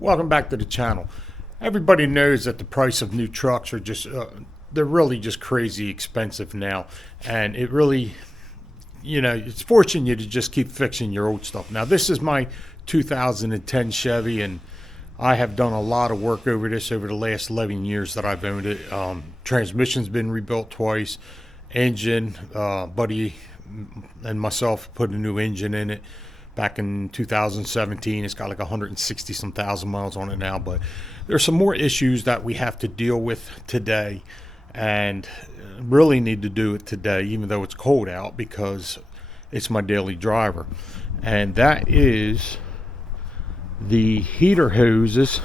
Welcome back to the channel. Everybody knows that the price of new trucks are just, they're really just crazy expensive now. And it really, it's forcing you to just keep fixing your old stuff. Now, this is my 2010 Chevy, and I have done a lot of work over this over the last 11 years that I've owned it. Transmission's been rebuilt twice. Engine, buddy and myself put a new engine in it back in 2017. It's got like 160 some thousand miles on it now, but there's some more issues that we have to deal with today, and really need to do it today, even though it's cold out, because it's my daily driver. And that is the heater hoses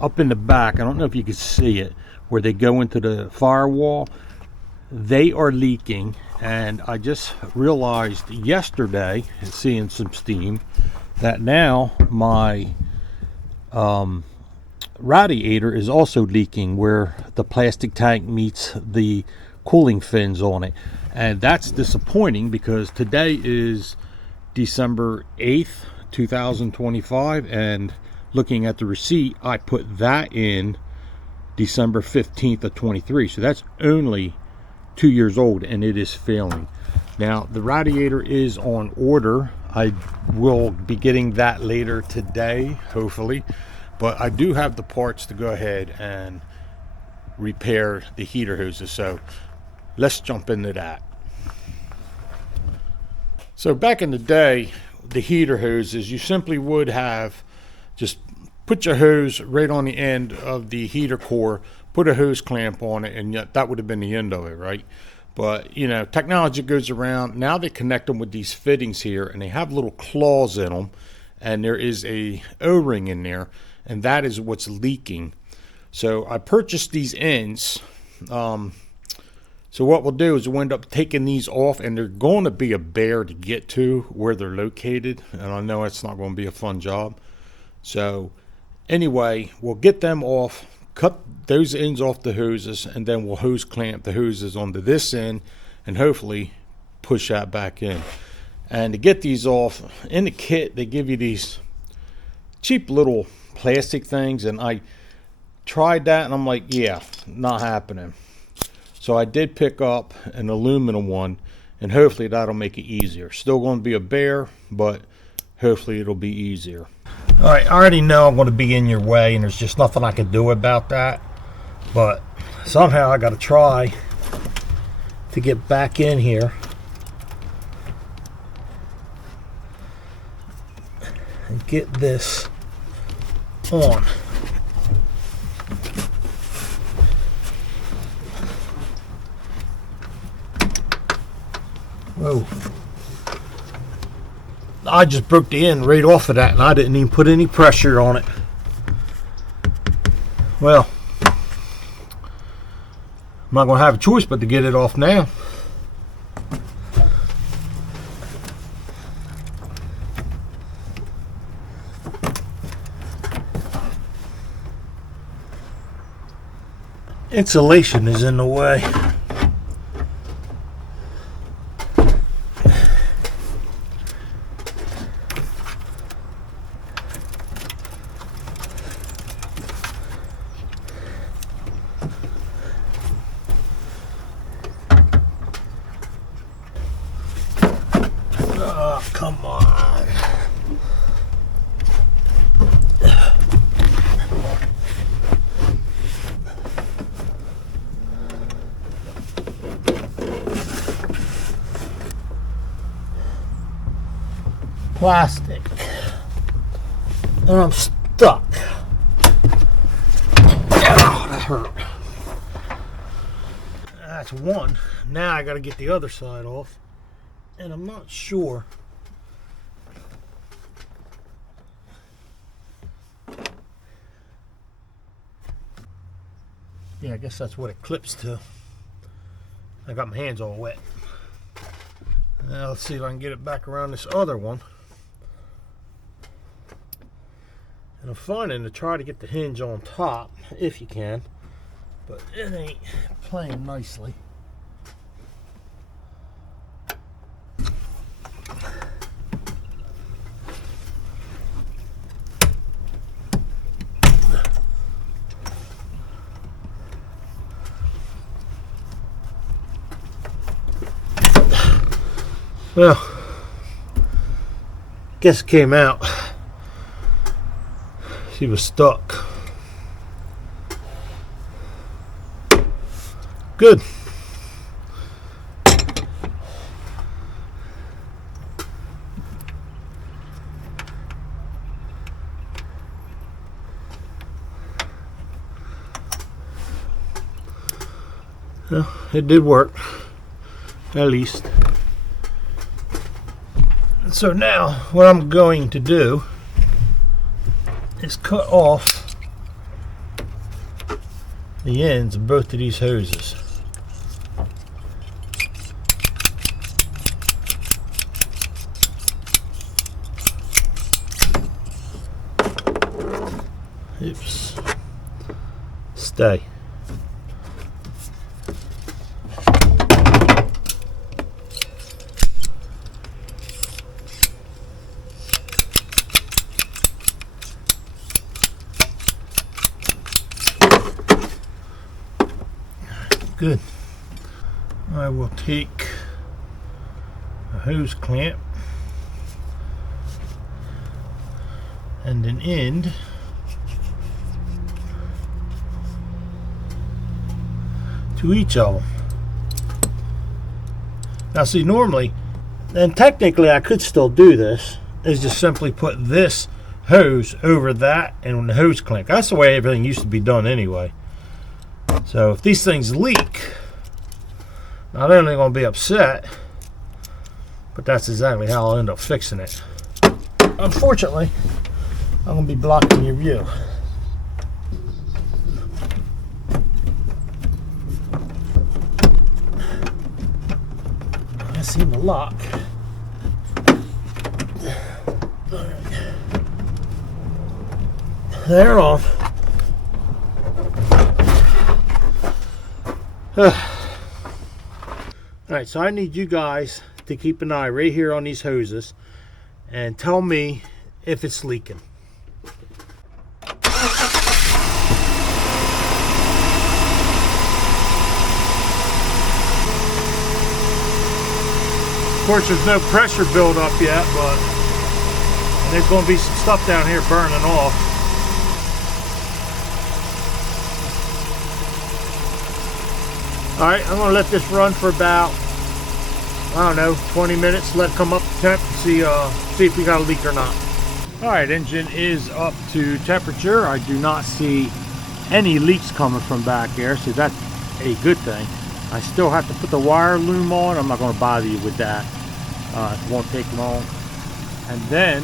up in the back. I don't know if you can see it, where they go into the firewall. They are leaking, and I just realized yesterday, seeing some steam, that now my radiator is also leaking where the plastic tank meets the cooling fins on it. And that's disappointing, because today is December 8th, 2025, and looking at the receipt, I put that in December 15th of 23. So that's only 2 years old, and it is failing. Now, the radiator is on order. I will be getting that later today, hopefully, but I do have the parts to go ahead and repair the heater hoses. So let's jump into that. So back in the day, the heater hoses, you simply would have just put your hose right on the end of the heater core, put a hose clamp on it, and yet that would have been the end of it, right? But technology goes around. Now they connect them with these fittings here, and they have little claws in them, and there is a O-ring in there, and that is what's leaking. So I purchased these ends. So what we'll do is we'll end up taking these off, and they're going to be a bear to get to where they're located, and I know it's not going to be a fun job. So anyway, we'll get them off, cut those ends off the hoses, and then we'll hose clamp the hoses onto this end and hopefully push that back in. And to get these off, in the kit they give you these cheap little plastic things, and I tried that and I'm like, yeah, not happening. So I did pick up an aluminum one, and hopefully that'll make it easier. Still going to be a bear, but hopefully it'll be easier. All right, I already know I'm going to be in your way, and there's just nothing I can do about that. But somehow I got to try to get back in here and get this on. Whoa. I just broke the end right off of that, and I didn't even put any pressure on it. Well, I'm not going to have a choice but to get it off now. Insulation is in the way. Oh, come on. Plastic. And I'm stuck. Oh, that hurt. That's one. Now I got to get the other side off. And I'm not sure. Yeah, I guess that's what it clips to. I got my hands all wet. Now let's see if I can get it back around this other one. And I'm finding to try to get the hinge on top, if you can, but it ain't playing nicely. Well, guess it came out. She was stuck. Good. Well, it did work, at least. So now what I'm going to do is cut off the ends of both of these hoses. Oops. Stay. Good. I will take a hose clamp and an end to each of them. Now see, normally, and technically I could still do this, is just simply put this hose over that and the hose clamp. That's the way everything used to be done anyway. So if these things leak, not only going to be upset, but that's exactly how I'll end up fixing it. Unfortunately, I'm going to be blocking your view. I seem to lock. They're off. Alright, so I need you guys to keep an eye right here on these hoses and tell me if it's leaking. Of course, there's no pressure buildup yet, but there's going to be some stuff down here burning off. Alright, I'm going to let this run for about, I don't know, 20 minutes. Let it come up to temp and see if we got a leak or not. Alright, engine is up to temperature. I do not see any leaks coming from back here, so that's a good thing. I still have to put the wire loom on. I'm not going to bother you with that. It won't take long. And then,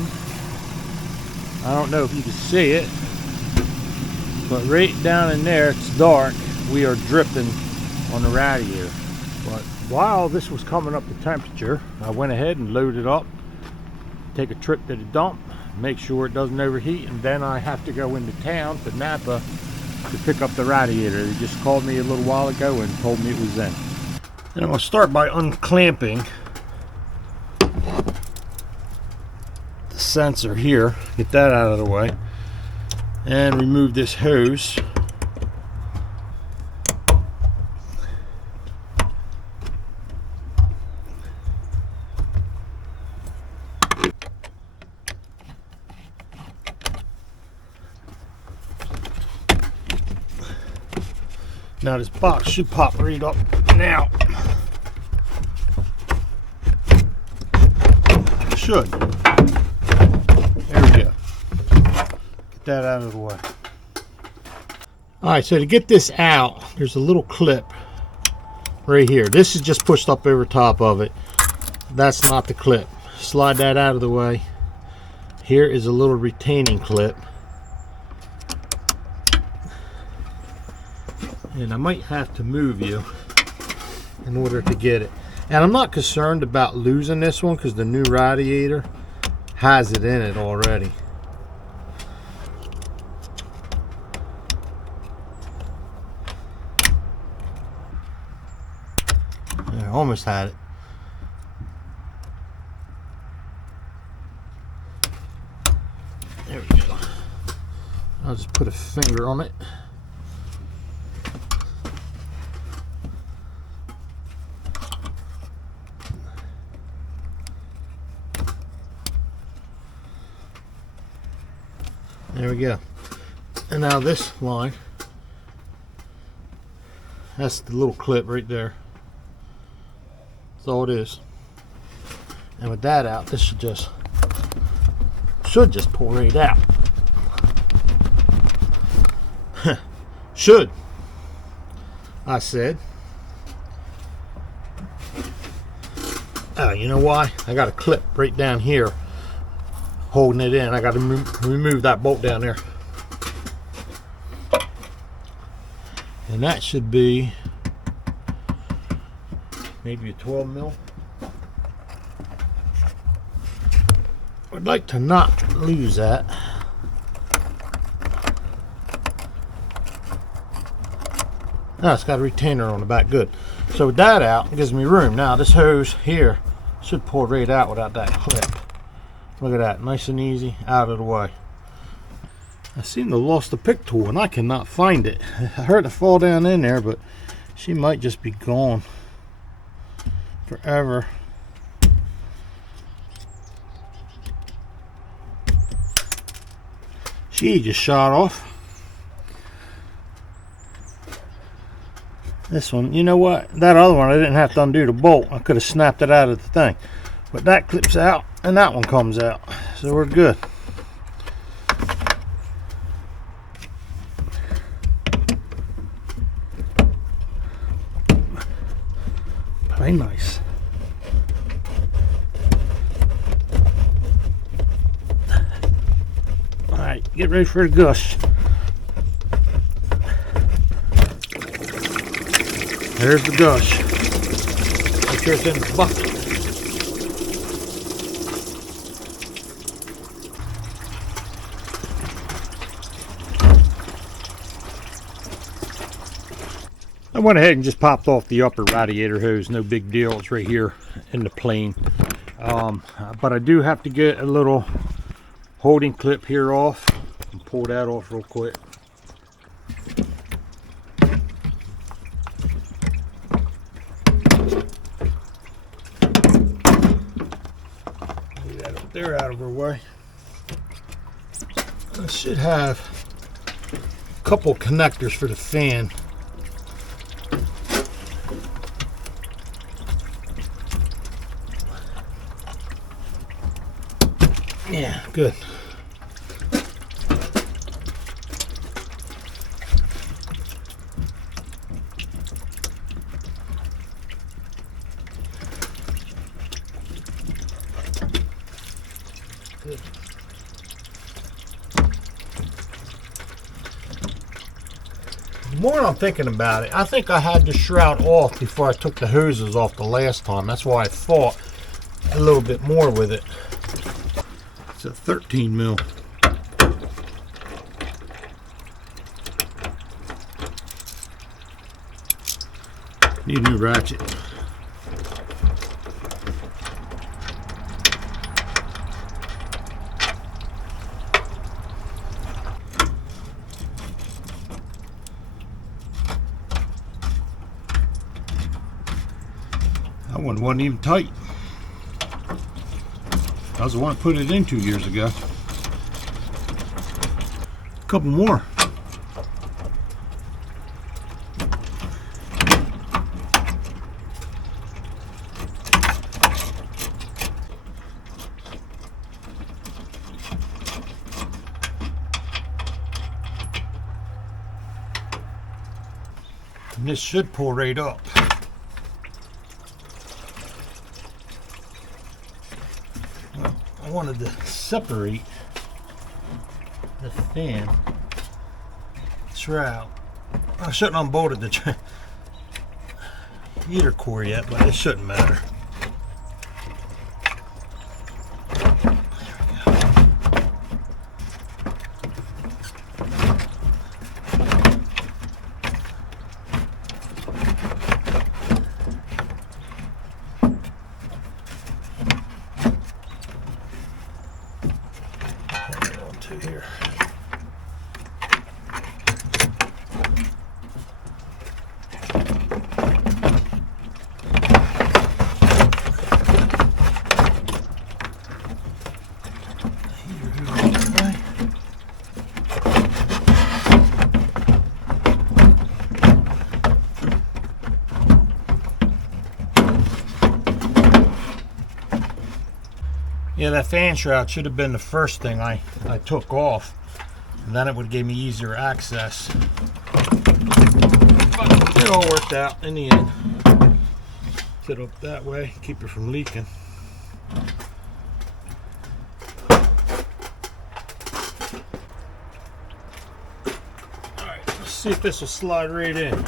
I don't know if you can see it, but right down in there, it's dark. We are dripping on the radiator. But while this was coming up to temperature, I went ahead and loaded up, take a trip to the dump, make sure it doesn't overheat, and then I have to go into town to Napa to pick up the radiator. They just called me a little while ago and told me it was in. And I'm going to start by unclamping the sensor here, get that out of the way, and remove this hose. Now this box should pop right up now. It should. There we go. Get that out of the way. Alright, so to get this out, there's a little clip right here. This is just pushed up over top of it. That's not the clip. Slide that out of the way. Here is a little retaining clip. And I might have to move you in order to get it. And I'm not concerned about losing this one because the new radiator has it in it already. I almost had it. There we go. I'll just put a finger on it. There we go. And now this line, that's the little clip right there. That's all it is. And with that out, this should just pull right out. Should, I said. Oh, you know why? I got a clip right down here holding it in. I got to remove that bolt down there. And that should be maybe a 12 mil. I'd like to not lose that. Oh, it's got a retainer on the back. Good. So with that out, it gives me room. Now this hose here should pull right out without that clip. Look at that, nice and easy, out of the way. I seem to have lost the pick tool and I cannot find it. I heard it fall down in there, but she might just be gone forever. She just shot off. This one, you know what? That other one, I didn't have to undo the bolt. I could have snapped it out of the thing. But that clips out and that one comes out. So we're good. Very nice. Alright, get ready for the gush. There's the gush. Make sure it's in the bucket. I went ahead and just popped off the upper radiator hose. No big deal. It's right here in the plane. But I do have to get a little holding clip here off and pull that off real quick. They're out of our way. I should have a couple connectors for the fan. Yeah, good. The more I'm thinking about it, I think I had the shroud off before I took the hoses off the last time. That's why I fought a little bit more with it. It's a 13 mil. Need a new ratchet. That one wasn't even tight. I was the one that put it in 2 years ago. A couple more. And this should pull right up. I wanted to separate the fan shroud. I shouldn't have unbolted the heater core yet, but it shouldn't matter. Here. Yeah, that fan shroud should have been the first thing I took off, and then it would give me easier access. But it all worked out in the end. Set it up that way, keep it from leaking. Alright, let's see if this will slide right in.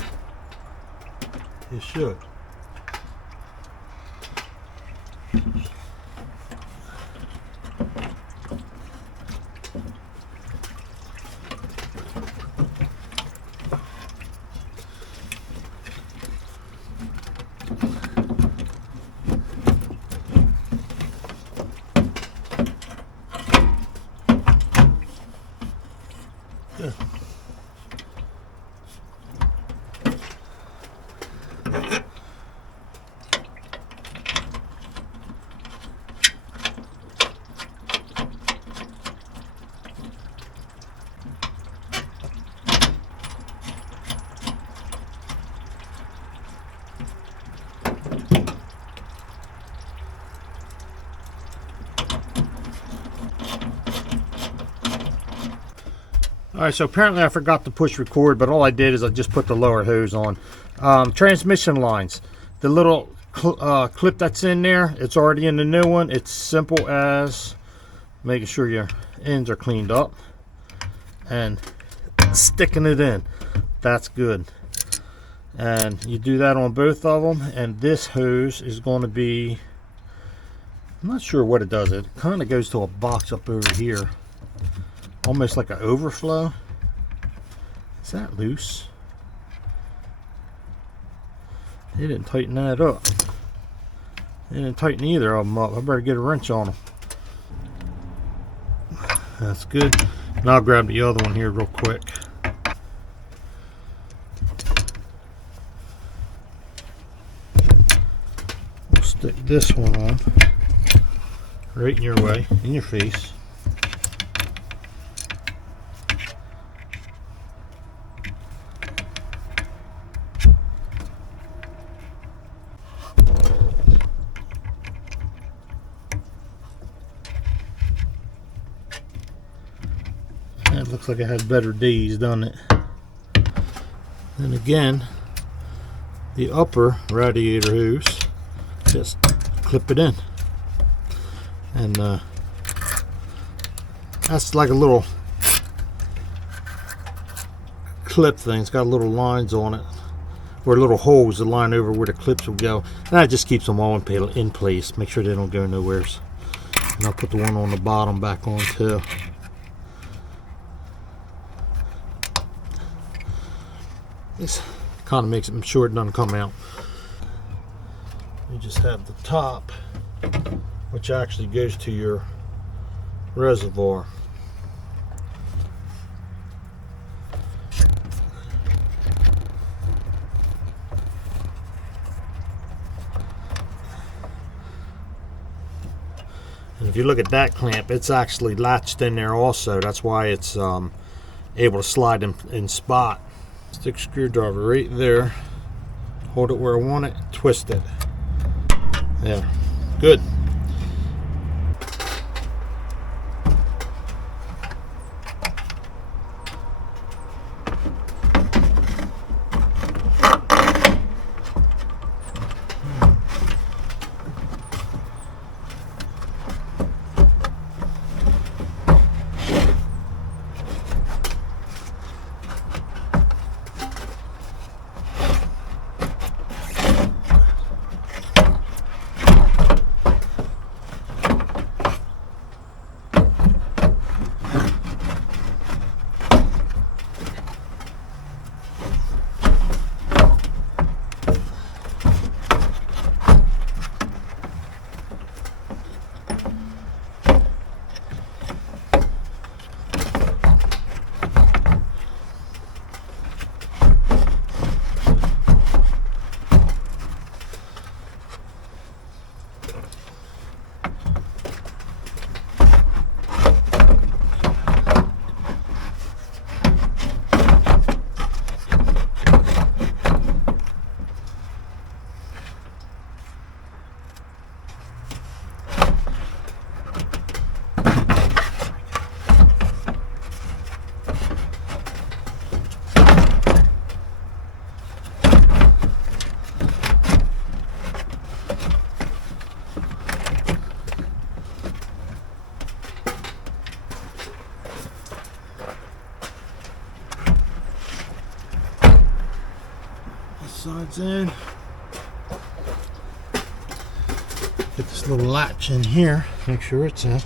It should. Good. Alright, so apparently I forgot to push record, but all I did is I just put the lower hose on. Transmission lines. The little clip that's in there, it's already in the new one. It's simple as making sure your ends are cleaned up and sticking it in. That's good. And you do that on both of them, and this hose is going to be, I'm not sure what it does. It kind of goes to a box up over here. Almost like an overflow. Is that loose? They didn't tighten that up. They didn't tighten either of them up. I better get a wrench on them. That's good. And I'll grab the other one here real quick. We'll stick this one on. Right in your way, in your face. It looks like it has better D's, doesn't it? Then again, the upper radiator hose, just clip it in. And that's like a little clip thing. It's got little lines on it, or little holes that line over where the clips will go. And that just keeps them all in place. Make sure they don't go nowhere. And I'll put the one on the bottom back on too. This kind of makes it sure it doesn't come out. You just have the top, which actually goes to your reservoir. And if you look at that clamp, it's actually latched in there also. That's why it's able to slide in spot. Stick screwdriver right there. Hold it where I want it. Twist it. There. Good. sides in. Get this little latch in here. Make sure it's in.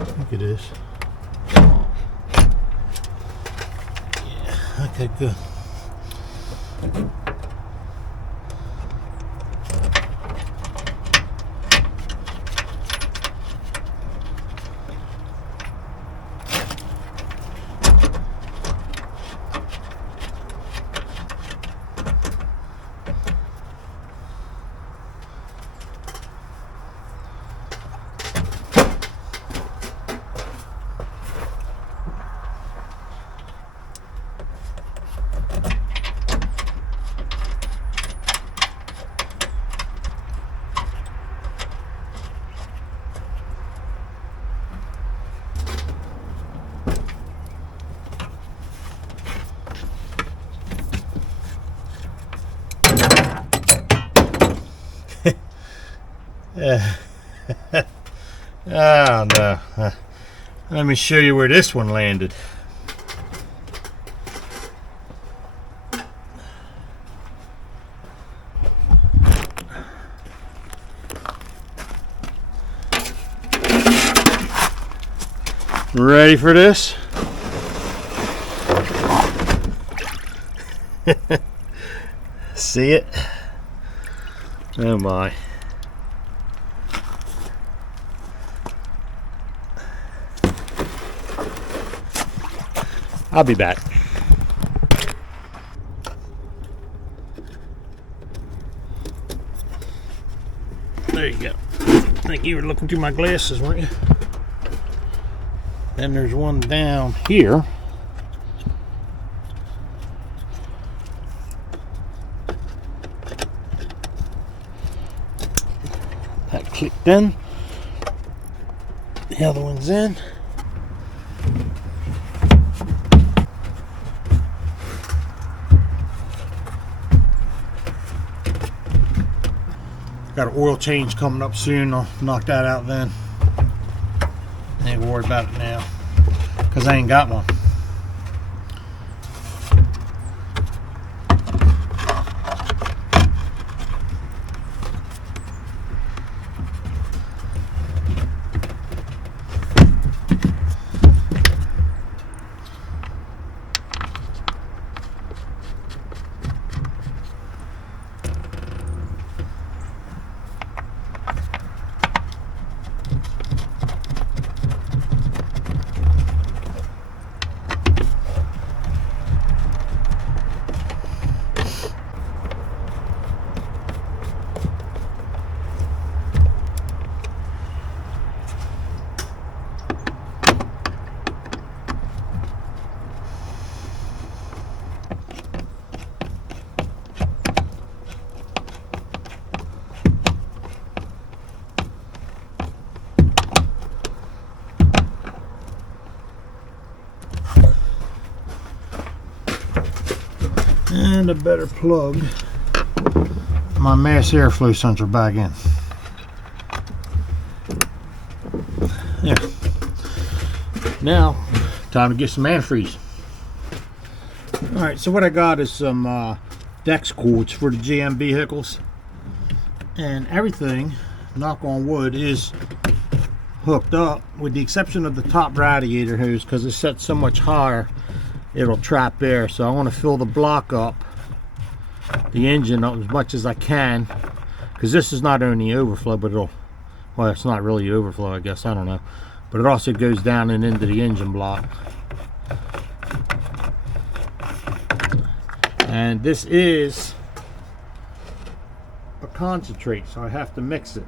I think it is. Yeah, okay, good. Oh no. Let me show you where this one landed. Ready for this? See it? Oh my. I'll be back. There you go. I think you were looking through my glasses, weren't you? Then there's one down here. That clicked in. The other one's in. Got an oil change coming up soon. I'll knock that out then. I ain't worried about it now because I ain't got one. And a better plug my mass airflow sensor back in. Yeah. Now, time to get some antifreeze. Alright, so what I got is some Dex cords for the GM vehicles. And everything, knock on wood, is hooked up with the exception of the top radiator hose because it's set so much higher it'll trap air. So I want to fill the block up, the engine up as much as I can, because this is not only overflow, but it'll, well, it's not really overflow, I guess, I don't know, but it also goes down and into the engine block. And this is a concentrate, so I have to mix it.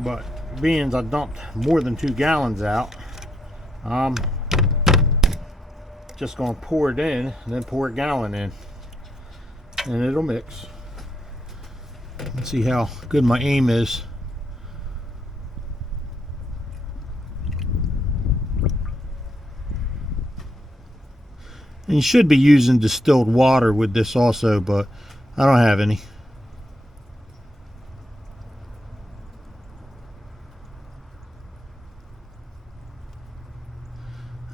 But being I dumped more than 2 gallons out, just gonna pour it in and then pour a gallon in, and it'll mix. Let's see how good my aim is. And you should be using distilled water with this also, but I don't have any.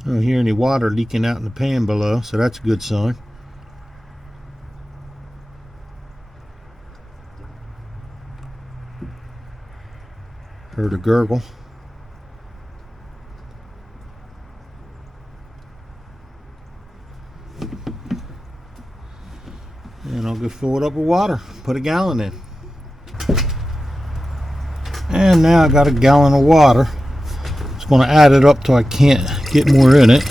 I don't hear any water leaking out in the pan below, so that's a good sign. Heard a gurgle. And I'll go fill it up with water. Put a gallon in. And now I got a gallon of water. Just going to add it up till I can't get more in it.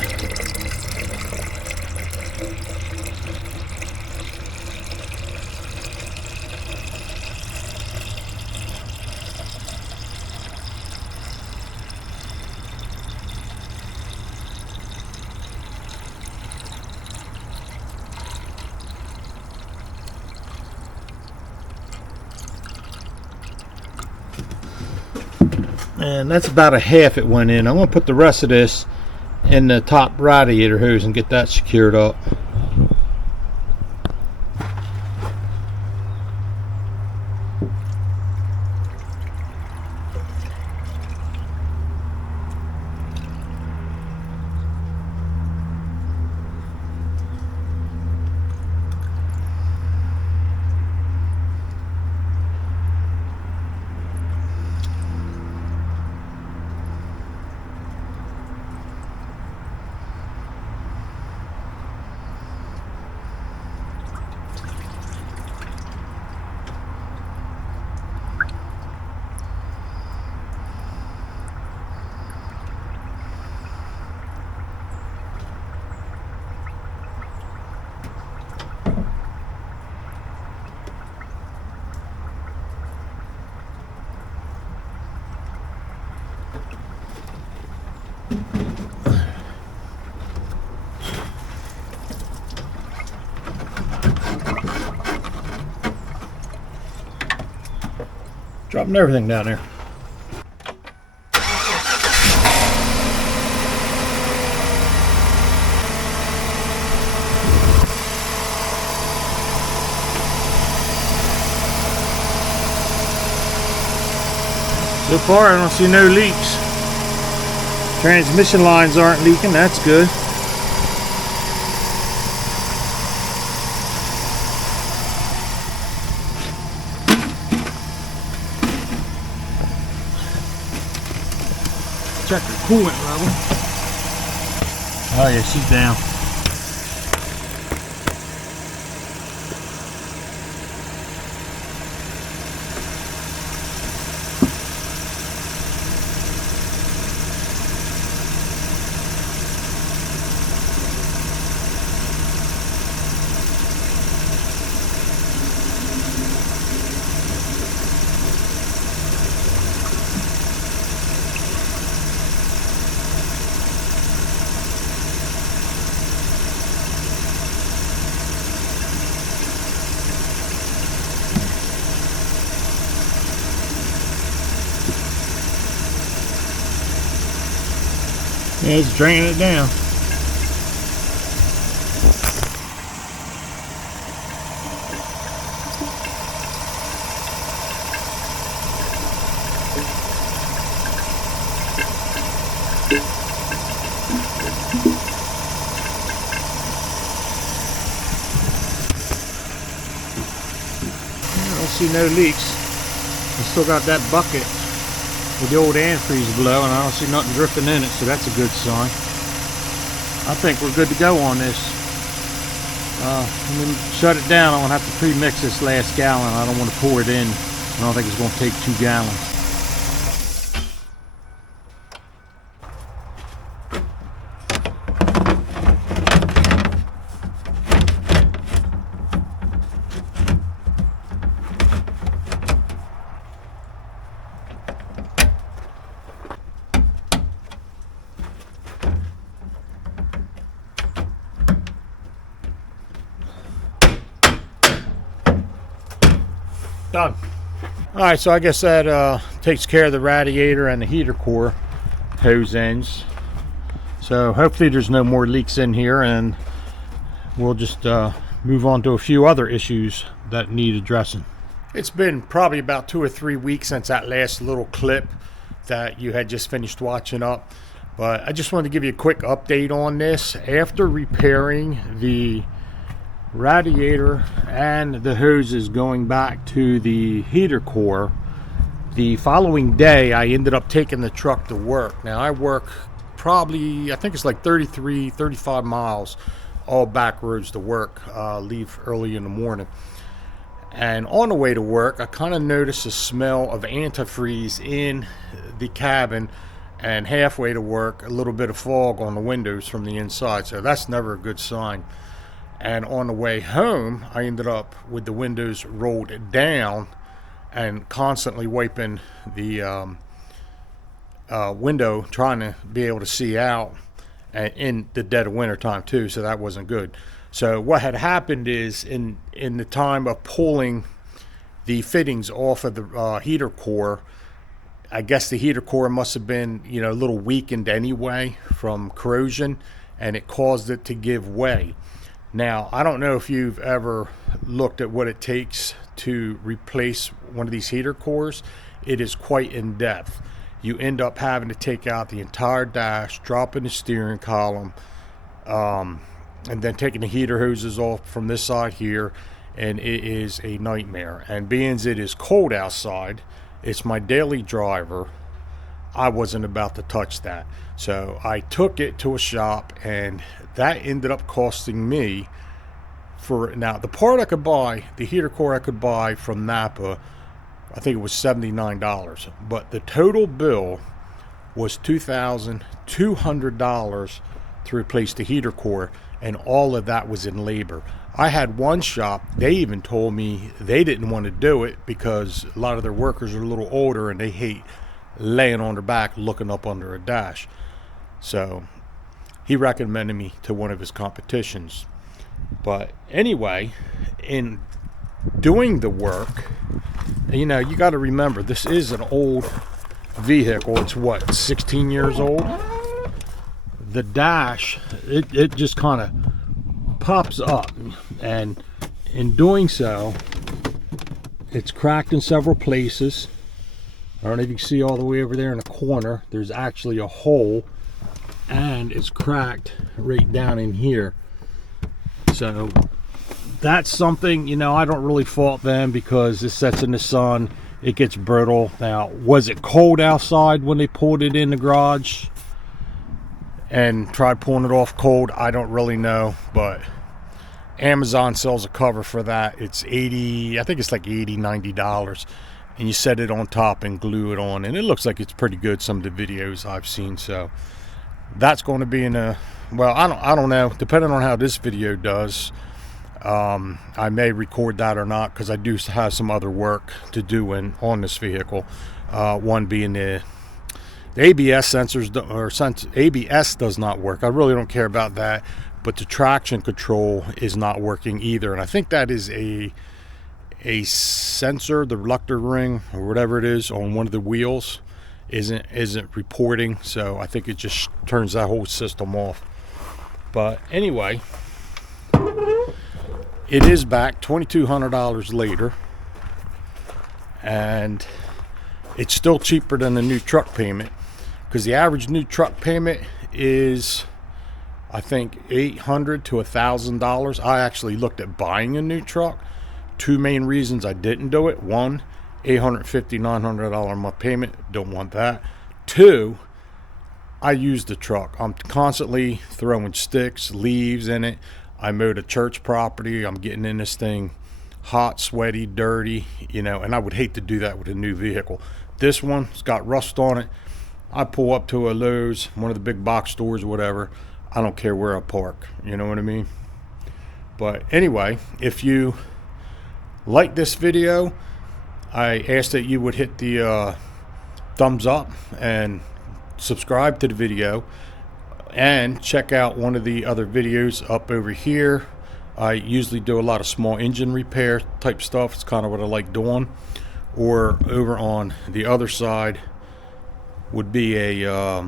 And that's about a half it went in. I'm going to put the rest of this in the top radiator hose and get that secured up. Dropping everything down there. So far I don't see no leaks. Transmission lines aren't leaking, that's good. Check the coolant level. Oh yeah, she's down. Yeah, it's draining it down. I don't see no leaks. I still got that bucket with the old antifreeze below, and I don't see nothing dripping in it, so that's a good sign. I think we're good to go on this. I'm going to shut it down. I'm going to have to pre-mix this last gallon. I don't want to pour it in. I don't think it's going to take 2 gallons. Done. Alright, so I guess that takes care of the radiator and the heater core hose ends. So hopefully there's no more leaks in here, and we'll just move on to a few other issues that need addressing. It's been probably about 2 or 3 weeks since that last little clip that you had just finished watching up. But I just wanted to give you a quick update on this. After repairing the radiator and the hoses going back to the heater core, the following day I ended up taking the truck to work. Now I work probably, I think it's like 35 miles, all back roads to work. Leave early in the morning. And on the way to work, I kind of noticed a smell of antifreeze in the cabin, and halfway to work, a little bit of fog on the windows from the inside. So that's never a good sign. And on the way home, I ended up with the windows rolled down and constantly wiping the window, trying to be able to see out, and in the dead of winter time too. So that wasn't good. So what had happened is in the time of pulling the fittings off of the heater core, I guess the heater core must have been, a little weakened anyway from corrosion, and it caused it to give way. Now, I don't know if you've ever looked at what it takes to replace one of these heater cores. It is quite in depth. You end up having to take out the entire dash, dropping the steering column, and then taking the heater hoses off from this side here, and it is a nightmare. And being it is cold outside, it's my daily driver, I wasn't about to touch that. So I took it to a shop, and that ended up costing me, now the part I could buy, the heater core I could buy from Napa, I think it was $79, but the total bill was $2,200 to replace the heater core, and all of that was in labor. I had one shop, they even told me they didn't want to do it because a lot of their workers are a little older and they hate laying on their back looking up under a dash. So he recommended me to one of his competitions. But anyway, in doing the work, you got to remember, this is an old vehicle. It's what, 16 years old? The dash, it just kind of pops up, and in doing so, it's cracked in several places. I don't know if you can see all the way over there in the corner. There's actually a hole, and it's cracked right down in here. So that's something, I don't really fault them because it sets in the sun, it gets brittle. Now, was it cold outside when they pulled it in the garage and tried pulling it off cold? I don't really know, but Amazon sells a cover for that. It's I think it's like $80-$90, and you set it on top and glue it on, and it looks like it's pretty good, some of the videos I've seen. So that's going to be in a, well, I don't know, depending on how this video does, I may record that or not, because I do have some other work to do on this vehicle. One being the ABS sensors, ABS does not work. I really don't care about that, but the traction control is not working either, and I think that is a sensor, the reluctor ring or whatever it is on one of the wheels isn't reporting. So I think it just turns that whole system off. But anyway, it is back $2,200 later, and it's still cheaper than the new truck payment, because the average new truck payment is, I think, $800 to $1,000. I actually looked at buying a new truck. Two main reasons I didn't do it. One, $850, $900 a month payment. Don't want that. Two, I use the truck. I'm constantly throwing sticks, leaves in it. I mowed a church property. I'm getting in this thing hot, sweaty, dirty, and I would hate to do that with a new vehicle. This one's got rust on it. I pull up to a Lowe's, one of the big box stores or whatever. I don't care where I park. You know what I mean? But anyway, if you like this video, I ask that you would hit the thumbs up and subscribe to the video, and check out one of the other videos up over here. I usually do a lot of small engine repair type stuff. It's kind of what I like doing. Or over on the other side would be a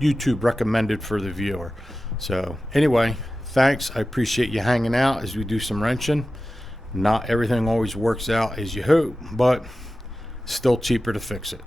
YouTube recommended for the viewer. So anyway, thanks. I appreciate you hanging out as we do some wrenching. Not everything always works out as you hope, but still cheaper to fix it.